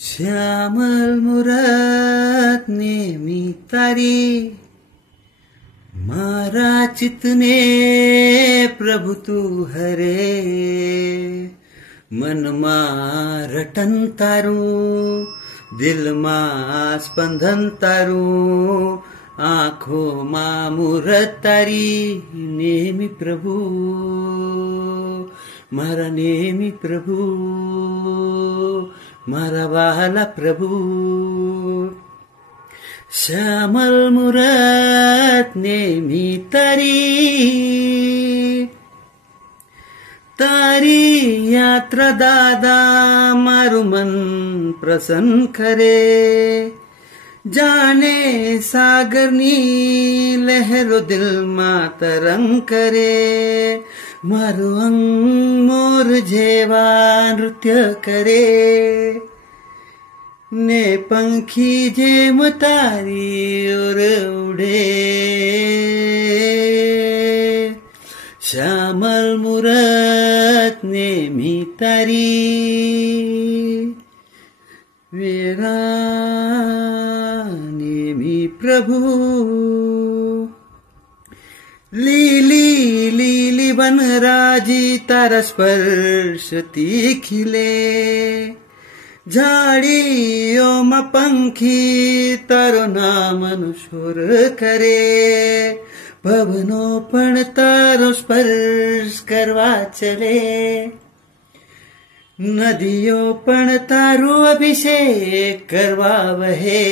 श्यामल मुराद नेमी तारी मारा चितने प्रभु तू हरे मन में रटन तारू दिल में स्पंदन तारू आँखों में मूरत तारी नेमी प्रभु मारा नेमी प्रभु मारा वाला प्रभु श्यामल मुराद नेमी तारी यात्रा दादा मारू मन प्रसन्न करे जाने सागर नी लहरो दिल मा तरंग करे मारू अंग मोर जेवा नृत्य करे ने पंखी जेम तारी और उड़े श्यामल मुराद नेमी तारी वेरा नेमी प्रभु लीली लीली वनराजी तारा स्पर्शती खिले झाड़ियों में पंखी तारो नाम अनुशोर करे भवनों पण तारो स्पर्श करवा चले नदियों पण तारो अभिषेक करवा वहे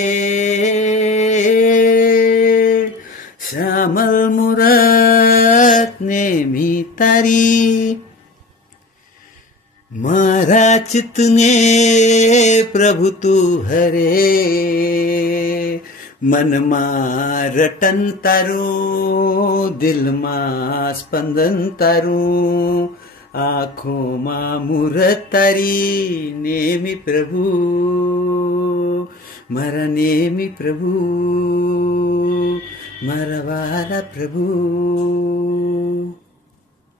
श्यामल मुराद नेमी तारी मारा चितने प्रभु तू हरे मन मा रटन तारू दिल मा स्पंदन तारू आँखों मा मूरत तारी नेमी प्रभु मारा नेमी प्रभु मारा वाला प्रभु।